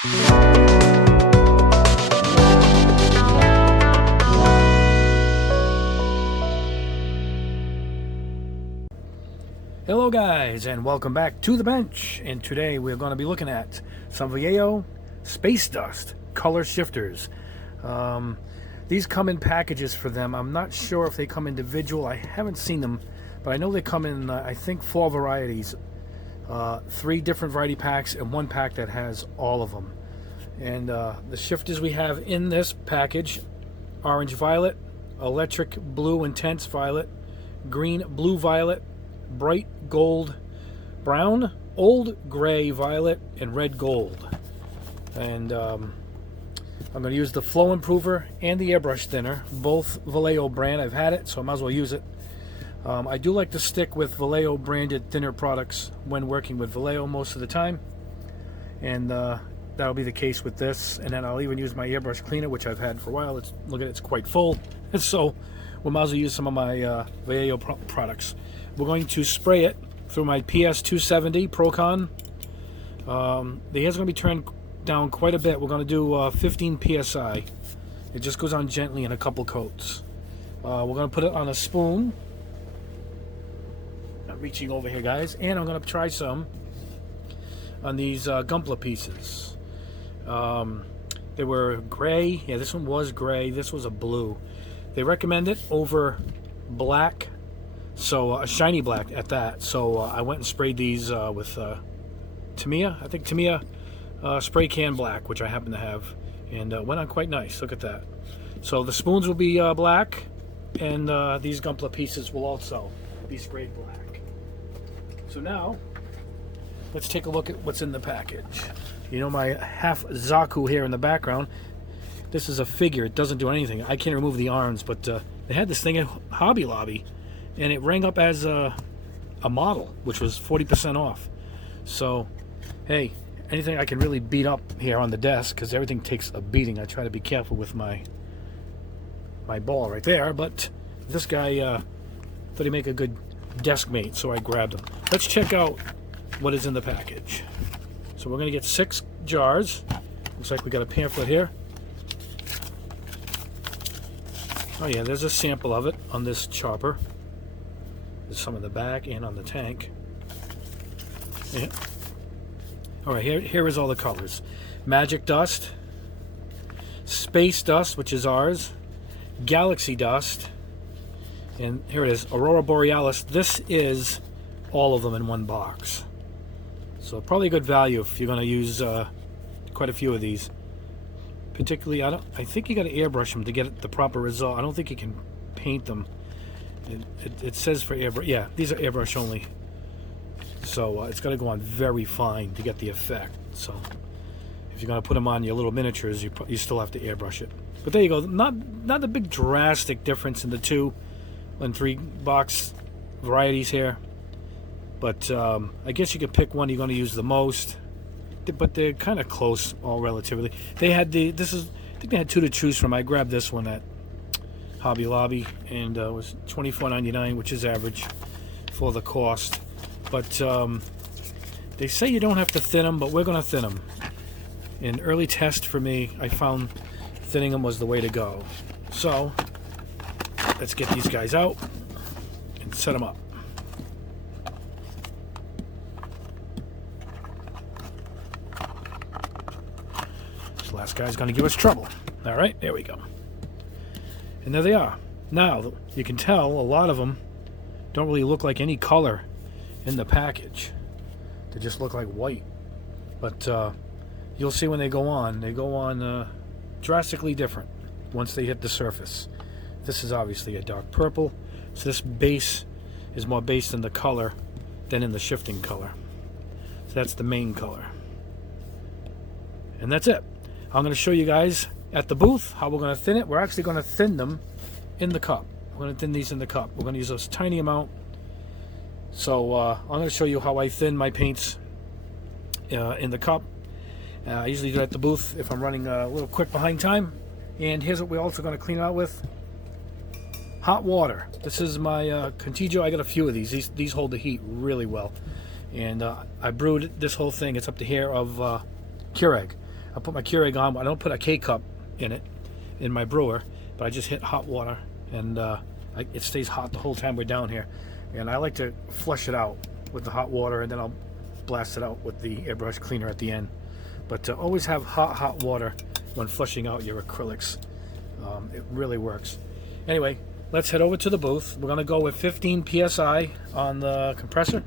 Hello guys, and welcome back to the bench. And today we're going to be looking at some Vallejo Space Dust color shifters. These come in packages for them. I'm not sure if they come individual. I haven't seen them, but I know they come in I think 4 varieties, 3 different variety packs and 1 pack that has all of them. And the shifters we have in this package: orange violet, electric blue intense violet, green blue violet, bright gold brown, old gray violet, and red gold. And I'm going to use the Flow Improver and the Airbrush Thinner, both Vallejo brand. I've had it, so I might as well use it. I do like to stick with Vallejo branded thinner products when working with Vallejo most of the time, and that'll be the case with this. And then I'll even use my Airbrush Cleaner, which I've had for a while. Look at it, it's quite full, so we might as well use some of my Vallejo products. We're going to spray it through my PS270 Procon. The air's going to be turned down quite a bit. We're going to do 15 psi. It just goes on gently in a couple coats. We're going to put it on a spoon. I'm reaching over here, guys, and I'm going to try some on these Gumpler pieces. They were gray. Yeah, this one was gray. This was a blue. They recommend it over black. So a shiny black at that. So I went and sprayed these with Tamiya. I think Tamiya spray can black, which I happen to have, and went on quite nice. Look at that. So the spoons will be black, and these Gumpler pieces will also be sprayed black. So now let's take a look at what's in the package. You know my half Zaku here in the background. This is a figure. It doesn't do anything. I can't remove the arms, but they had this thing at Hobby Lobby, and it rang up as a model, which was 40% off. So, hey, anything I can really beat up here on the desk, because everything takes a beating. I try to be careful with my ball right there, but this guy thought he'd make a good desk mate, so I grabbed him. Let's check out what is in the package. So we're going to get 6 jars. Looks like we got a pamphlet here. Oh yeah, there's a sample of it on this chopper. There's some in the back and on the tank. Yeah. All right, here is all the colors: Magic Dust, Space Dust, which is ours, Galaxy Dust, and here it is, Aurora Borealis. This is all of them in one box, so probably a good value if you're going to use quite a few of these. Particularly, I think you got to airbrush them to get the proper result. I don't think you can paint them. It says for airbrush. Yeah, these are airbrush only. So it's got to go on very fine to get the effect. So if you're going to put them on your little miniatures, you still have to airbrush it. But there you go. Not a big drastic difference in the 2 and 3 box varieties here. But I guess you could pick one you're going to use the most. But they're kind of close, all relatively. They had I think they had 2 to choose from. I grabbed this one at Hobby Lobby, and it was $24.99, which is average for the cost. But they say you don't have to thin them, but we're going to thin them. In early test for me, I found thinning them was the way to go. So let's get these guys out and set them up. This last guy's going to give us trouble. All right, there we go. And there they are. Now, you can tell a lot of them don't really look like any color in the package. They just look like white. But you'll see when they go on drastically different once they hit the surface. This is obviously a dark purple, so this base is more based in the color than in the shifting color. So that's the main color. And that's it. I'm going to show you guys at the booth how we're going to thin it. We're actually going to thin them in the cup. We're going to thin these in the cup. We're going to use a tiny amount. So I'm going to show you how I thin my paints in the cup. I usually do it at the booth if I'm running a little quick behind time. And here's what we're also going to clean it out with: hot water. This is my Contigo. I got a few of these. These hold the heat really well. And I brewed this whole thing. It's up to here of Keurig. I put my Keurig on. I don't put a K-cup in it, in my brewer, but I just hit hot water, and it stays hot the whole time we're down here. And I like to flush it out with the hot water, and then I'll blast it out with the Airbrush Cleaner at the end. But always have hot water when flushing out your acrylics. It really works. Anyway, let's head over to the booth. We're going to go with 15 psi on the compressor,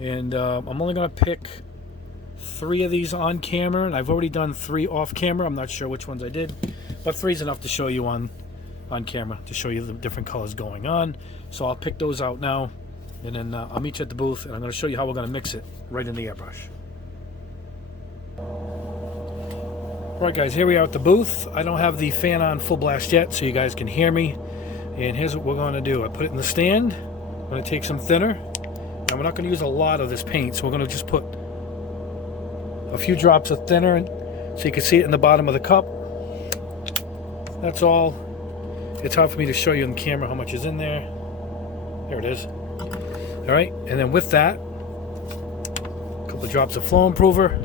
and I'm only going to pick 3 of these on camera, and I've already done 3 off camera. I'm not sure which ones I did, but 3 is enough to show you on camera, to show you the different colors going on. So I'll pick those out now, and then I'll meet you at the booth, and I'm going to show you how we're going to mix it right in the airbrush. Alright guys, here we are at the booth. I don't have the fan on full blast yet, so you guys can hear me. And here's what we're going to do. I put it in the stand. I'm going to take some thinner. Now we're not going to use a lot of this paint, so we're going to just put a few drops of thinner in, so you can see it in the bottom of the cup. That's all. It's hard for me to show you on camera how much is in there. There it is. Alright, and then with that, a couple of drops of flow improver.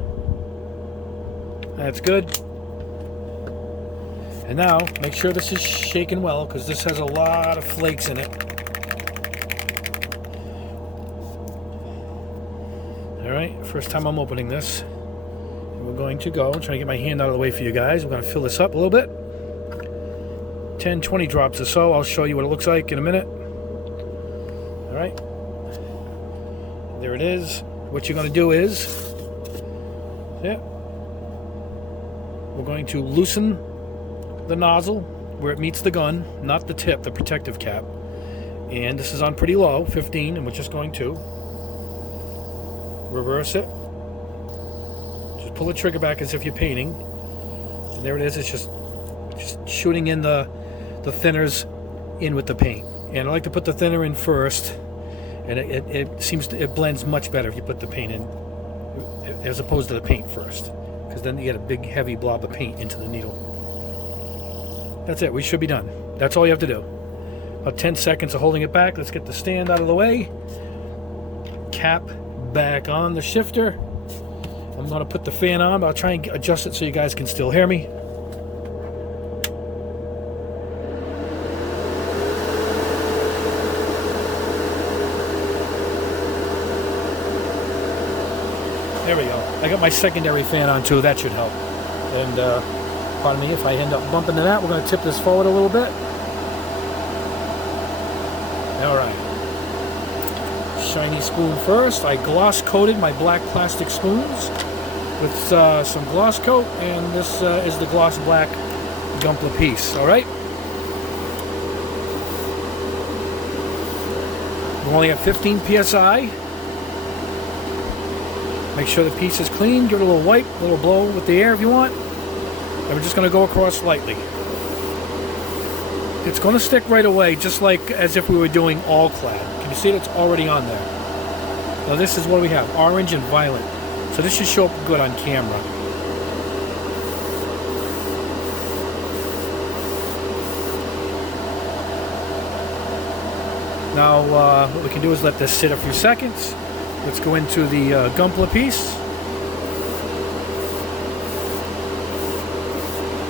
That's good. And now, make sure this is shaken well, because this has a lot of flakes in it. Alright, first time I'm opening this. And we're going to go, I'm trying to get my hand out of the way for you guys. We're going to fill this up a little bit. 10, 20 drops or so. I'll show you what it looks like in a minute. Alright. There it is. What you're going to do is, yeah, we're going to loosen the nozzle where it meets the gun, not the tip, the protective cap. And this is on pretty low, 15, and we're just going to reverse it. Just pull the trigger back as if you're painting. And there it is. It's just shooting in the thinners in with the paint. And I like to put the thinner in first, and it blends much better if you put the paint in as opposed to the paint first, because then you get a big heavy blob of paint into the needle. That's it. We should be done. That's all you have to do. About 10 seconds of holding it back. Let's get the stand out of the way. Cap back on the shifter. I'm going to put the fan on, but I'll try and adjust it so you guys can still hear me. There we go. I got my secondary fan on too. That should help. And pardon me if I end up bumping to that. We're going to tip this forward a little bit. All right. Shiny spoon first. I gloss coated my black plastic spoons with some gloss coat, and this is the gloss black Gunpla piece. All right. We only have 15 psi. Make sure the piece is clean. Give it a little wipe, a little blow with the air if you want. And we're just going to go across lightly. It's going to stick right away, just like as if we were doing all clad. Can you see it? It's already on there. Now this is what we have, orange and violet. So this should show up good on camera. Now what we can do is let this sit a few seconds. Let's go into the Gunpla piece.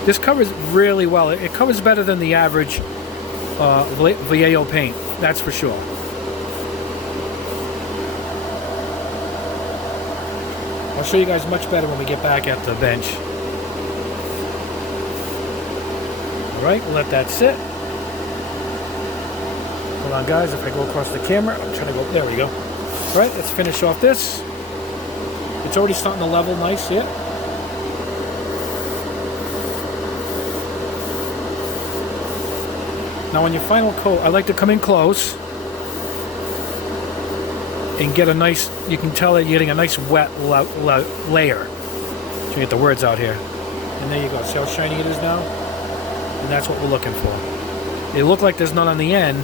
This covers really well. It covers better than the average Vallejo paint, that's for sure. I'll show you guys much better when we get back at the bench. Alright, we'll let that sit. Hold on guys, if I go across the camera, I'm trying to go, there we go. Alright, let's finish off this. It's already starting to level nice, yeah. Now on your final coat, I like to come in close and get a nice, you can tell that you're getting a nice wet layer. Trying to get the words out here. And there you go, see how shiny it is now? And that's what we're looking for. They look like there's none on the end,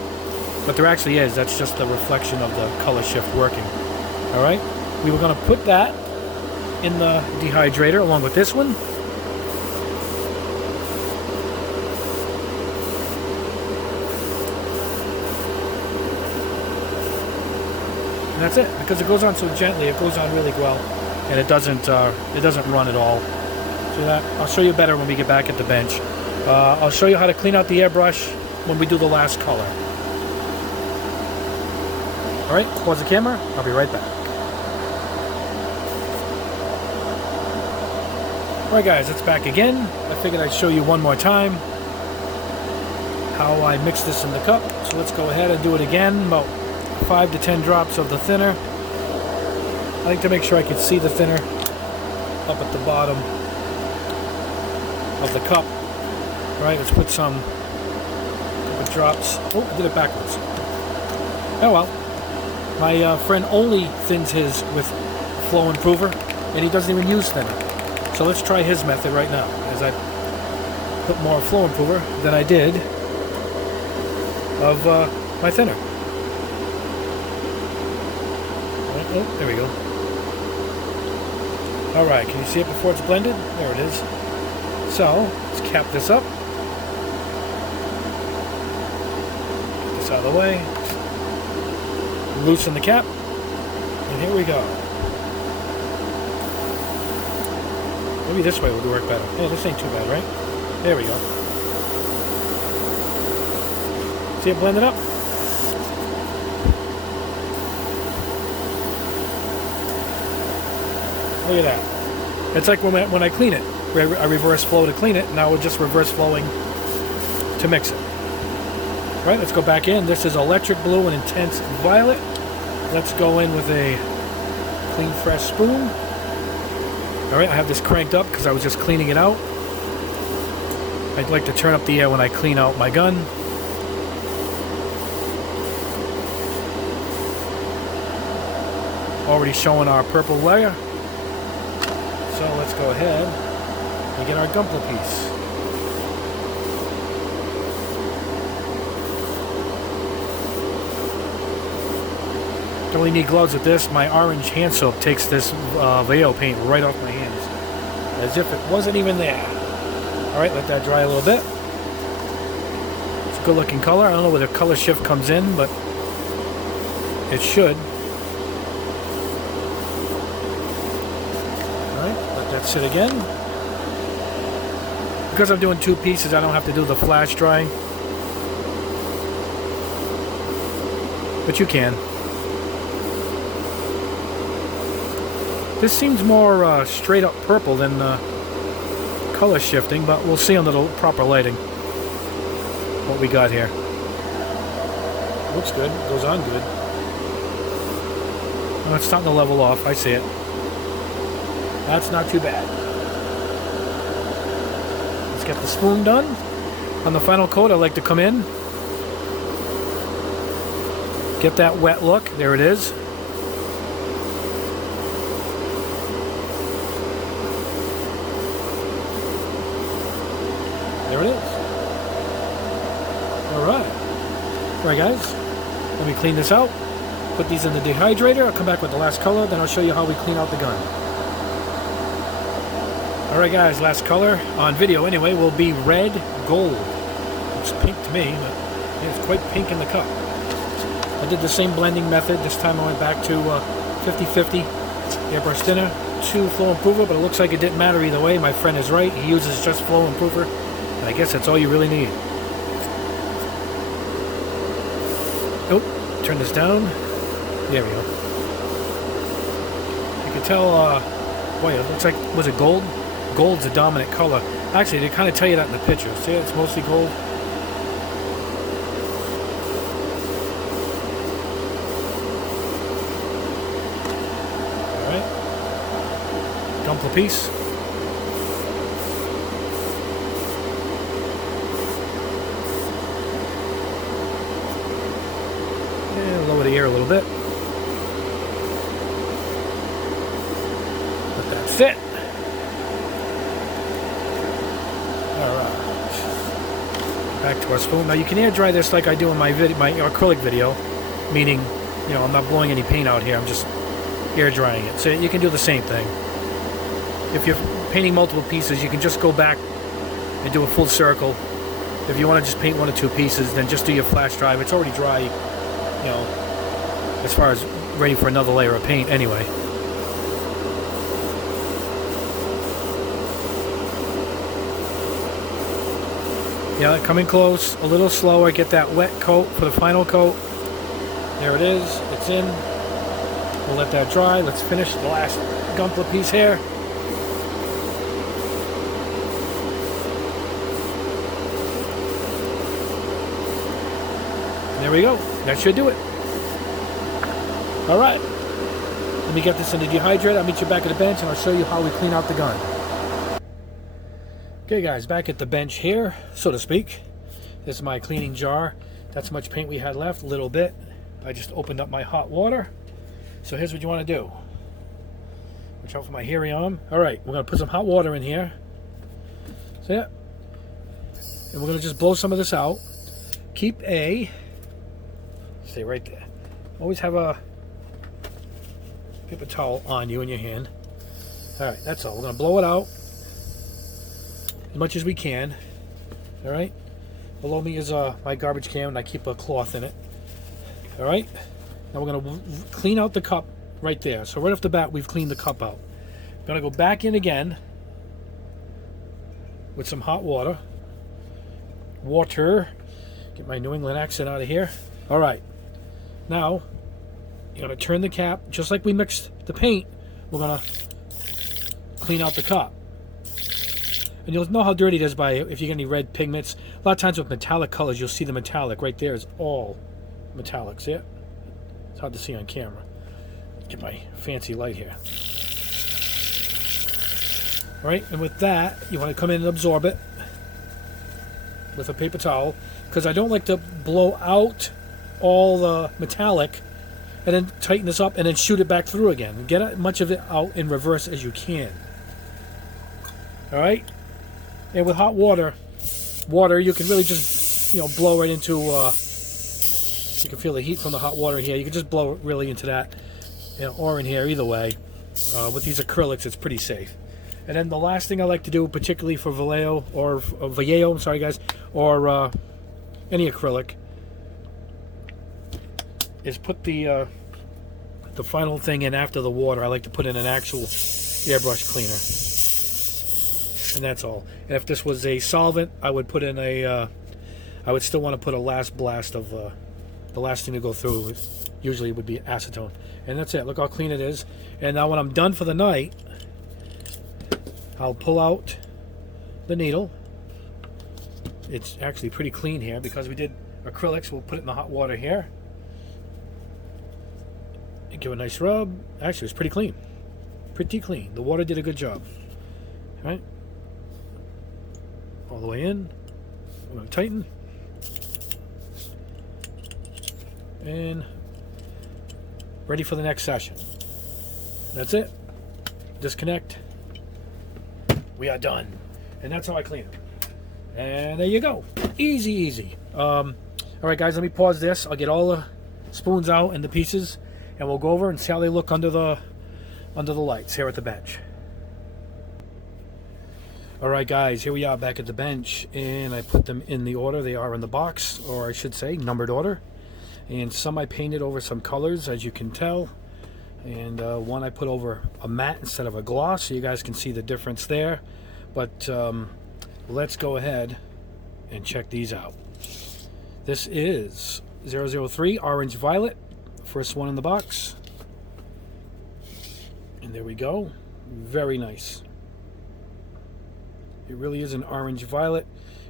but there actually is. That's just the reflection of the color shift working. Alright, we were going to put that in the dehydrator along with this one. And that's it, because it goes on so gently, it goes on really well, and it doesn't run at all. See that? I'll show you better when we get back at the bench. I'll show you how to clean out the airbrush when we do the last color. Alright, pause the camera. I'll be right back. Alright guys, it's back again. I figured I'd show you one more time how I mix this in the cup. So let's go ahead and do it again. About 5 to 10 drops of the thinner. I like to make sure I can see the thinner up at the bottom of the cup. Alright, let's put some couple drops. Oh, I did it backwards. Oh well. My friend only thins his with flow improver, and he doesn't even use thinner. So let's try his method right now, as I put more flow improver than I did of my thinner. Oh, there we go. Alright, can you see it before it's blended? There it is. So, let's cap this up. Get this out of the way. Loosen the cap. And here we go. Maybe this way would work better. Oh, this ain't too bad, right? There we go. See it blended up? Look at that. It's like when I clean it. I reverse flow to clean it. Now we're just reverse flowing to mix it. Right, let's go back in. This is electric blue and intense violet. Let's go in with a clean, fresh spoon. Alright, I have this cranked up because I was just cleaning it out. I'd like to turn up the air when I clean out my gun. Already showing our purple layer. So let's go ahead and get our gumpler piece. Don't really need gloves with this. My orange hand soap takes this Vallejo paint right off my hands, as if it wasn't even there. Alright, let that dry a little bit. It's a good looking color. I don't know where the color shift comes in, but it should. Alright, let that sit again. Because I'm doing two pieces, I don't have to do the flash drying. But you can. This seems more straight up purple than color shifting, but we'll see under the proper lighting what we got here. Looks good, goes on good. Oh, it's starting to level off, I see it. That's not too bad. Let's get the spoon done. On the final coat, I like to come in, get that wet look. There it is. There it is. Alright. Alright guys, let me clean this out. Put these in the dehydrator. I'll come back with the last color, then I'll show you how we clean out the gun. Alright guys, last color, on video anyway, will be red gold. Looks pink to me, but it's quite pink in the cup. I did the same blending method. This time I went back to 50-50 Airbrush Thinner, 2 flow improver, but it looks like it didn't matter either way. My friend is right. He uses just flow improver. And I guess that's all you really need. Oh, turn this down. There we go. You can tell, boy, it looks like, was it gold? Gold's the dominant color. Actually, they kind of tell you that in the picture. See, it's mostly gold. Alright. Gumpler piece. Lower the air a little bit. Let that sit. Alright. Back to our spoon. Now you can air dry this like I do in my acrylic video, meaning, you know, I'm not blowing any paint out here, I'm just air drying it. So you can do the same thing. If you're painting multiple pieces, you can just go back and do a full circle. If you want to just paint 1 or 2 pieces, then just do your flash drive. It's already dry, you know, as far as ready for another layer of paint anyway. Yeah, coming close, a little slower, get that wet coat for the final coat. There it is, it's in. We'll let that dry. Let's finish the last gunpla piece here. There we go. That should do it. All right. Let me get this in the dehydrator. I'll meet you back at the bench and I'll show you how we clean out the gun. Okay guys, back at the bench here, so to speak. This is my cleaning jar. That's how much paint we had left, a little bit. I just opened up my hot water. So here's what you want to do. Watch out for my hairy arm. All right, we're going to put some hot water in here. See it? And we're going to just blow some of this out. Keep stay right there. Always have a paper towel on you in your hand. All right, that's all. We're going to blow it out as much as we can. All right. Below me is my garbage can, and I keep a cloth in it. All right. Now we're going to clean out the cup right there. So right off the bat, we've cleaned the cup out. I'm going to go back in again with some hot water. Get my New England accent out of here. All right. Now, you're going to turn the cap. Just like we mixed the paint, we're going to clean out the cup. And you'll know how dirty it is by if you get any red pigments. A lot of times with metallic colors, you'll see the metallic. Right there is all metallic. See it? It's hard to see on camera. Get my fancy light here. All right, and with that, you want to come in and absorb it with a paper towel, because I don't like to blow out all the metallic and then tighten this up and then shoot it back through again. Get as much of it out in reverse as you can. All right, and with hot water you can really just blow right into. You can feel the heat from the hot water here. You can just blow it really into that, or in here. Either way, with these acrylics, it's pretty safe. And then the last thing I like to do, particularly for Vallejo I'm sorry guys, or any acrylic, is put the final thing in after the water. I like to put in an actual airbrush cleaner, and that's all. And if this was a solvent, I would put in I would still want to put a last blast of the last thing to go through. Usually would be acetone, and that's it. Look how clean it is. And now when I'm done for the night, I'll pull out the needle. It's actually pretty clean here because we did acrylics. We'll put it in the hot water here and give it a nice rub. Actually, it's pretty clean. Pretty clean. The water did a good job. All right, all the way in. I'm going to tighten. And ready for the next session. That's it. Disconnect. We are done. And that's how I clean it. And there you go. Easy, easy. All right, guys, let me pause this. I'll get all the spoons out and the pieces, and we'll go over and see how they look under the lights here at the bench. All right, guys, here we are back at the bench, and I put them in the order they are in the box, or I should say numbered order. And some I painted over some colors, as you can tell, and one I put over a matte instead of a gloss, so you guys can see the difference there. But let's go ahead and check these out. This is 003 Orange Violet, first one in the box, and there we go. Very nice. It really is an orange violet.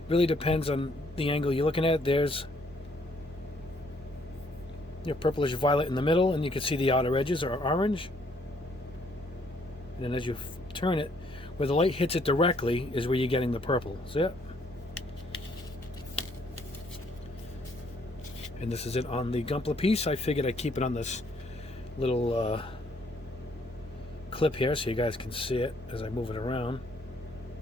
Really depends on the angle you're looking at. There's purplish violet in the middle, and you can see the outer edges are orange. And then as you turn it, where the light hits it directly is where you're getting the purple. See it? And this is it on the gunpla piece. I figured I'd keep it on this little clip here so you guys can see it as I move it around.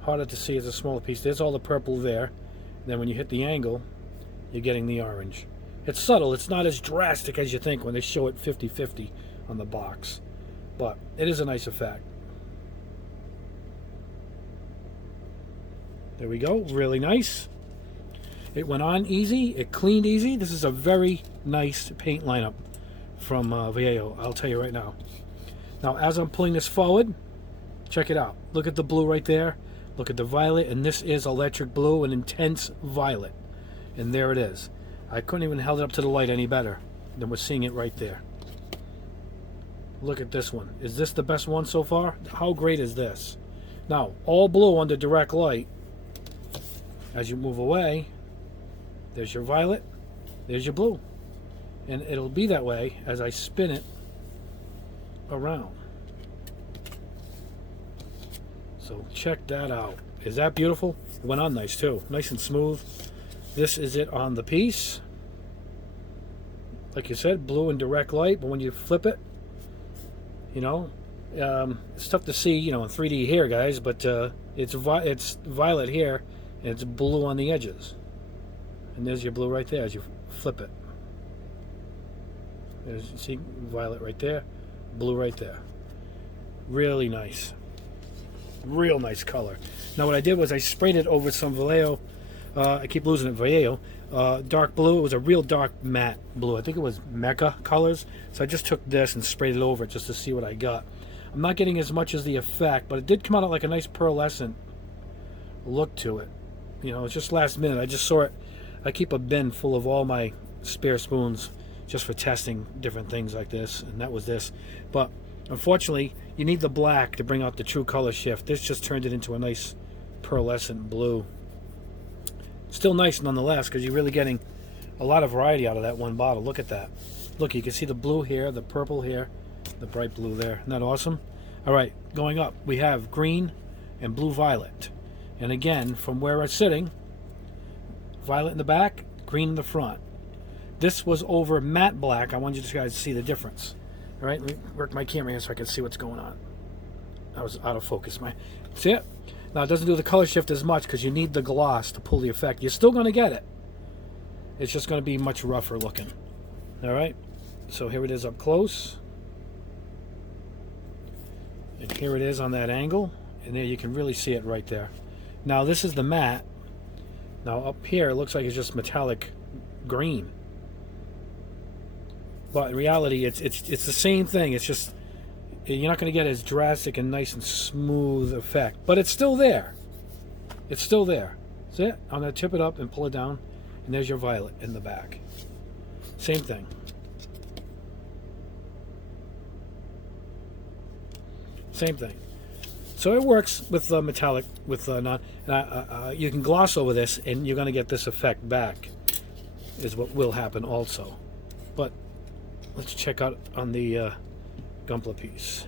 Harder to see as a smaller piece. There's all the purple there. And then when you hit the angle, you're getting the orange. It's subtle. It's not as drastic as you think when they show it 50-50 on the box. But it is a nice effect. There we go. Really nice. It went on easy. It cleaned easy. This is a very nice paint lineup from Vallejo, I'll tell you right now. Now, as I'm pulling this forward, check it out. Look at the blue right there. Look at the violet, and this is electric blue, an intense violet. And there it is. I couldn't even held it up to the light any better than we're seeing it right there. Look at this one. Is this the best one so far? How great is this? Now, all blue under direct light. As you move away, there's your violet, there's your blue. And it'll be that way as I spin it around. So check that out. Is that beautiful? It went on nice too. Nice and smooth. This is it on the piece. Like you said, blue and direct light, but when you flip it, you know, it's tough to see, you know, in 3D here, guys, but it's violet here, and it's blue on the edges. And there's your blue right there as you flip it. There's, you see, violet right there, blue right there. Really nice. Real nice color. Now what I did was I sprayed it over some Vallejo. I keep losing it, Vallejo. Dark blue. It was a real dark matte blue. I think it was Mecca colors. So I just took this and sprayed it over it just to see what I got. I'm not getting as much as the effect, but it did come out like a nice pearlescent look to it. You know, it's just last minute. I just saw it. I keep a bin full of all my spare spoons just for testing different things like this, and that was this. But unfortunately, you need the black to bring out the true color shift. This just turned it into a nice pearlescent blue. Still nice nonetheless, because you're really getting a lot of variety out of that one bottle. Look at that. Look, you can see the blue here, the purple here, the bright blue there. Isn't that awesome? All right, going up, we have green and blue violet. And again, from where I'm sitting, violet in the back, green in the front. This was over matte black. I want you guys to see the difference. All right, let me work my camera here so I can see what's going on. I was out of focus. See it? Now, it doesn't do the color shift as much because you need the gloss to pull the effect. You're still going to get it. It's just going to be much rougher looking. All right? So here it is up close. And here it is on that angle. And there you can really see it right there. Now, this is the matte. Now, up here, it looks like it's just metallic green. But in reality, it's the same thing. It's just you're not going to get as drastic and nice and smooth effect, but it's still there. It's still there. See it? I'm going to tip it up and pull it down, and there's your violet in the back. Same thing. Same thing. So it works with metallic, with non. You can gloss over this, and you're going to get this effect back. Is what will happen also. But let's check out on the Gunpla piece.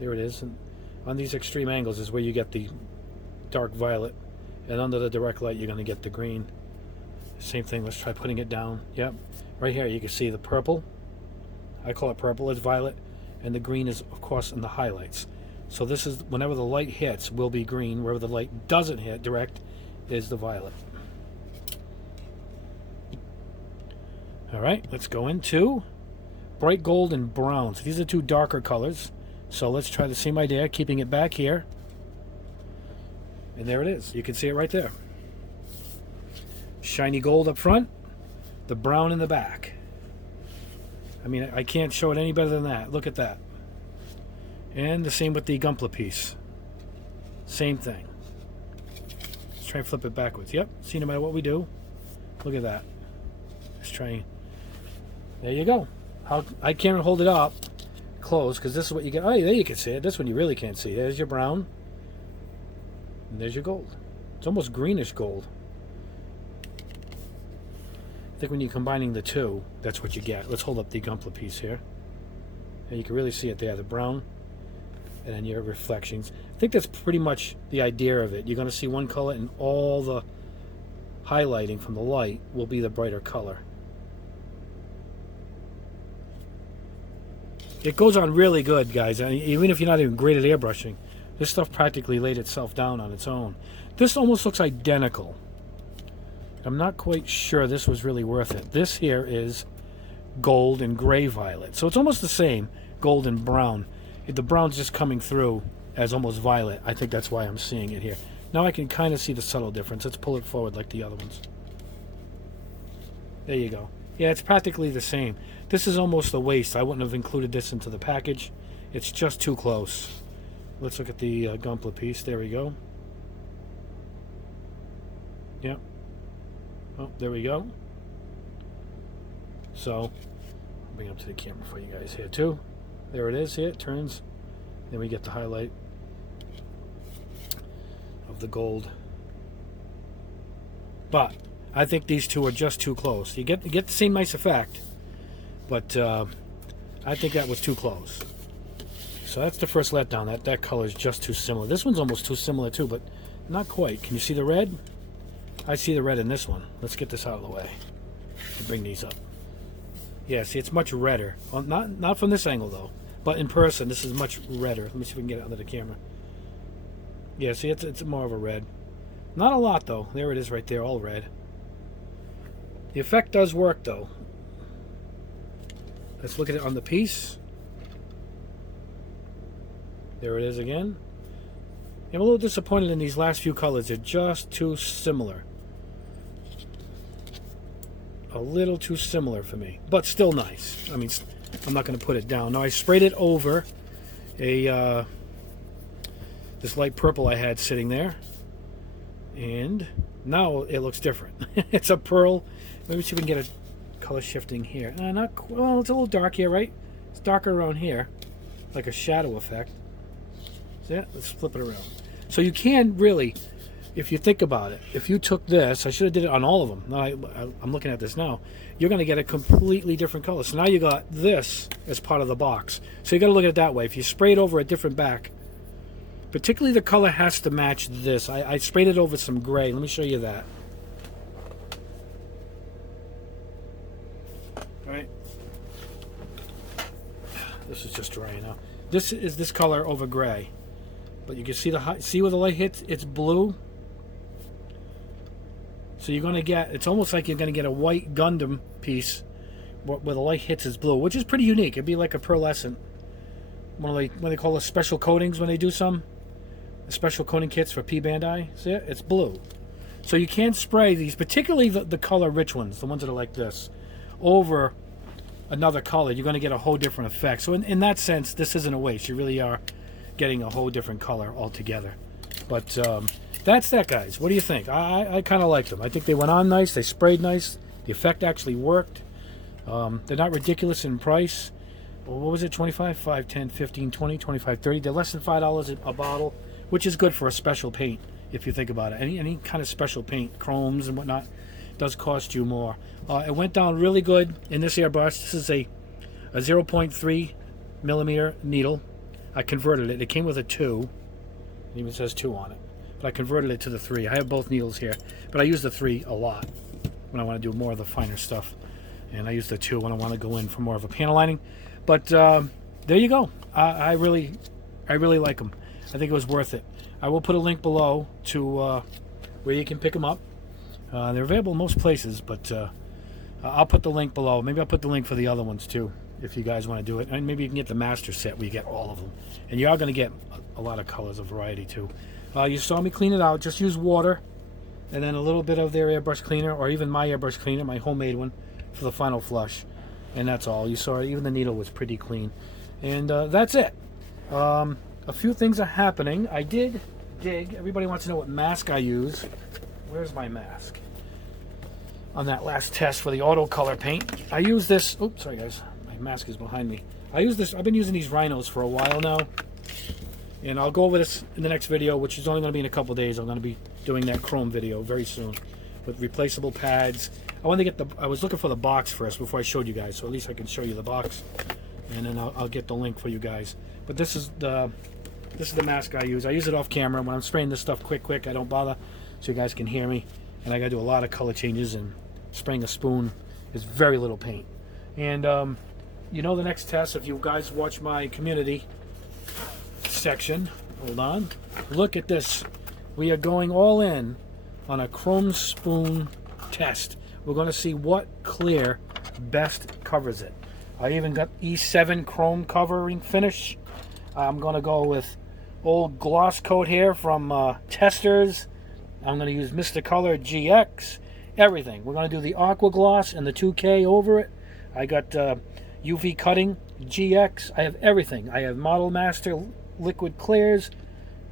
There it is. And on these extreme angles is where you get the dark violet, and under the direct light you're going to get the green. Same thing. Let's try putting it down. Yep. Right here you can see the purple. I call it purple. It's violet, and the green is of course in the highlights. So this is whenever the light hits will be green. Wherever the light doesn't hit direct is the violet. All right, let's go into bright gold and brown. So these are two darker colors. So let's try the same idea, keeping it back here. And there it is. You can see it right there. Shiny gold up front, the brown in the back. I mean, I can't show it any better than that. Look at that. And the same with the Gunpla piece. Same thing. Let's try and flip it backwards. Yep, see, no matter what we do, look at that. Let's try. There you go. I can't hold it up close because this is what you get. Oh, there you can see it. This one you really can't see. There's your brown. And there's your gold. It's almost greenish gold. I think when you're combining the two, that's what you get. Let's hold up the Gunpla piece here. And you can really see it there, the brown, and then your reflections. I think that's pretty much the idea of it. You're going to see one color, and all the highlighting from the light will be the brighter color. It goes on really good, guys. I mean, even if you're not even great at airbrushing, this stuff practically laid itself down on its own. This almost looks identical. I'm not quite sure this was really worth it. This here is gold and gray violet. So it's almost the same, gold and brown. The brown's just coming through as almost violet. I think that's why I'm seeing it here. Now I can kind of see the subtle difference. Let's pull it forward like the other ones. There you go. Yeah, it's practically the same. This is almost a waste. I wouldn't have included this into the package. It's just too close. Let's look at the Gunpla piece. There we go. Yep. Oh, there we go. So, bring it up to the camera for you guys here too. There it is. Here it turns. Then we get the highlight of the gold. But I think these two are just too close. You get the same nice effect, but I think that was too close. So that's the first letdown. That color is just too similar. This one's almost too similar too, but not quite. Can you see the red? I see the red in this one. Let's get this out of the way to bring these up. Yeah, see, it's much redder. Well, not from this angle though, but in person, this is much redder. Let me see if we can get it under the camera. Yeah, see, it's more of a red. Not a lot though. There it is right there, all red. The effect does work though. Let's look at it on the piece. There it is again. I'm a little disappointed in these last few colors. They're just too similar. A little too similar for me, but still nice. I mean, I'm not going to put it down. Now I sprayed it over a this light purple I had sitting there, and now it looks different. It's a pearl. Maybe see if we can get a color shifting here. Well, it's a little dark here, right? It's darker around here, like a shadow effect. See it? Let's flip it around. So you can really, if you think about it, if you took this, I should have did it on all of them. Now I'm looking at this now. You're going to get a completely different color. So now you got this as part of the box. So you got to look at it that way. If you spray it over a different back, particularly the color has to match this. I sprayed it over some gray. Let me show you that. All right. This is just drying now. This is this color over gray. But you can see where the light hits, it's blue. So you're going to get, it's almost like you're going to get a white Gundam piece where the light hits is blue, which is pretty unique. It'd be like a pearlescent. When they call it special coatings, when they do some special coating kits for P-Bandai, see it? It's blue. So you can spray these, particularly the color rich ones, the ones that are like this, over another color. You're going to get a whole different effect. So in that sense, this isn't a waste. You really are getting a whole different color altogether. But that's that, guys. What do you think? I kind of like them. I think they went on nice. They sprayed nice. The effect actually worked. They're not ridiculous in price. Well, what was it? 25, 5, 10, 15, 20, 25, 30. They're less than $5 a bottle, which is good for a special paint if you think about it. Any kind of special paint, chromes and whatnot, does cost you more. It went down really good in this airbrush. This is a 0.3 millimeter needle. I converted it. It came with a 2. It even says 2 on it. But I converted it to the 3. I have both needles here. But I use the 3 a lot when I want to do more of the finer stuff. And I use the 2 when I want to go in for more of a panel lining. But there you go. I really like them. I think it was worth it. I will put a link below to where you can pick them up. They're available in most places, but I'll put the link below. Maybe I'll put the link for the other ones too, if you guys want to do it. And maybe you can get the master set where you get all of them. And you are going to get a lot of colors, a variety too. You saw me clean it out. Just use water and then a little bit of their airbrush cleaner, or even my airbrush cleaner, my homemade one, for the final flush. And that's all. You saw it. Even the needle was pretty clean. And that's it. A few things are happening. I did dig. Everybody wants to know what mask I use. Where's my mask? On that last test for the auto color paint, I use this. Oops, sorry guys. My mask is behind me. I use this. I've been using these rhinos for a while now. And I'll go over this in the next video, which is only going to be in a couple days. I'm going to be doing that chrome video very soon with replaceable pads. I wanted to get I was looking for the box first before I showed you guys, so at least I can show you the box, and then I'll get the link for you guys. But this is the mask I use. I use it off camera when I'm spraying this stuff quick. I don't bother, so you guys can hear me. And I got to do a lot of color changes, and spraying a spoon is very little paint. And you know, the next test, if you guys watch my community section, hold on, look at this. We are going all in on a chrome spoon test. We're going to see what clear best covers it. I even got E7 chrome covering finish. I'm going to go with old gloss coat here from Testers. I'm going to use Mr. Color GX. Everything. We're going to do the aqua gloss and the 2K over it. I got UV cutting GX. I have everything. I have Model Master liquid clears,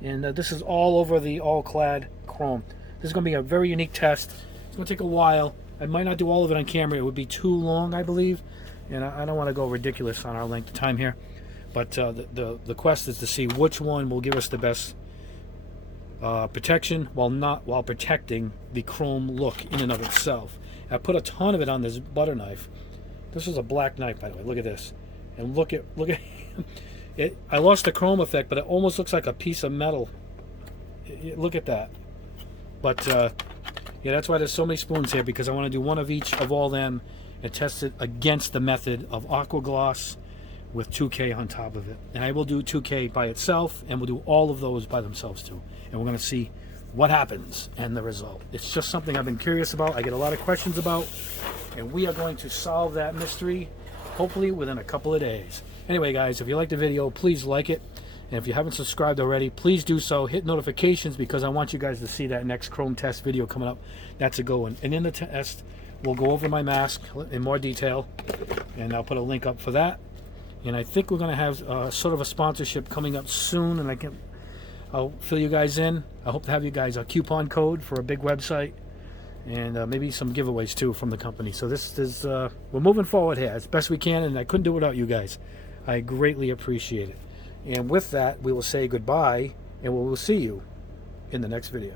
and this is all over the all-clad chrome. This is going to be a very unique test. It's going to take a while. I might not do all of it on camera. It would be too long, I believe, and I don't want to go ridiculous on our length of time here. But the quest is to see which one will give us the best protection while protecting the chrome look in and of itself. I put a ton of it on this butter knife. This is a black knife, by the way. Look at this, and look at it. I lost the chrome effect, but it almost looks like a piece of metal. Look at that. But yeah, that's why there's so many spoons here, because I want to do one of each of all them and test it against the method of aqua gloss with 2K on top of it. And I will do 2K by itself, and we'll do all of those by themselves too. And we're going to see what happens and the result. It's just something I've been curious about. I get a lot of questions about, and we are going to solve that mystery hopefully within a couple of days. Anyway, guys, if you like the video, please like it. And if you haven't subscribed already, please do so. Hit notifications, because I want you guys to see that next chrome test video coming up. That's a good one. And in the test, we'll go over my mask in more detail, and I'll put a link up for that. And I think we're going to have sort of a sponsorship coming up soon, and I'll fill you guys in. I hope to have you guys a coupon code for a big website, and maybe some giveaways too from the company. So this is we're moving forward here as best we can, and I couldn't do it without you guys. I greatly appreciate it. And with that, we will say goodbye, and we will see you in the next video.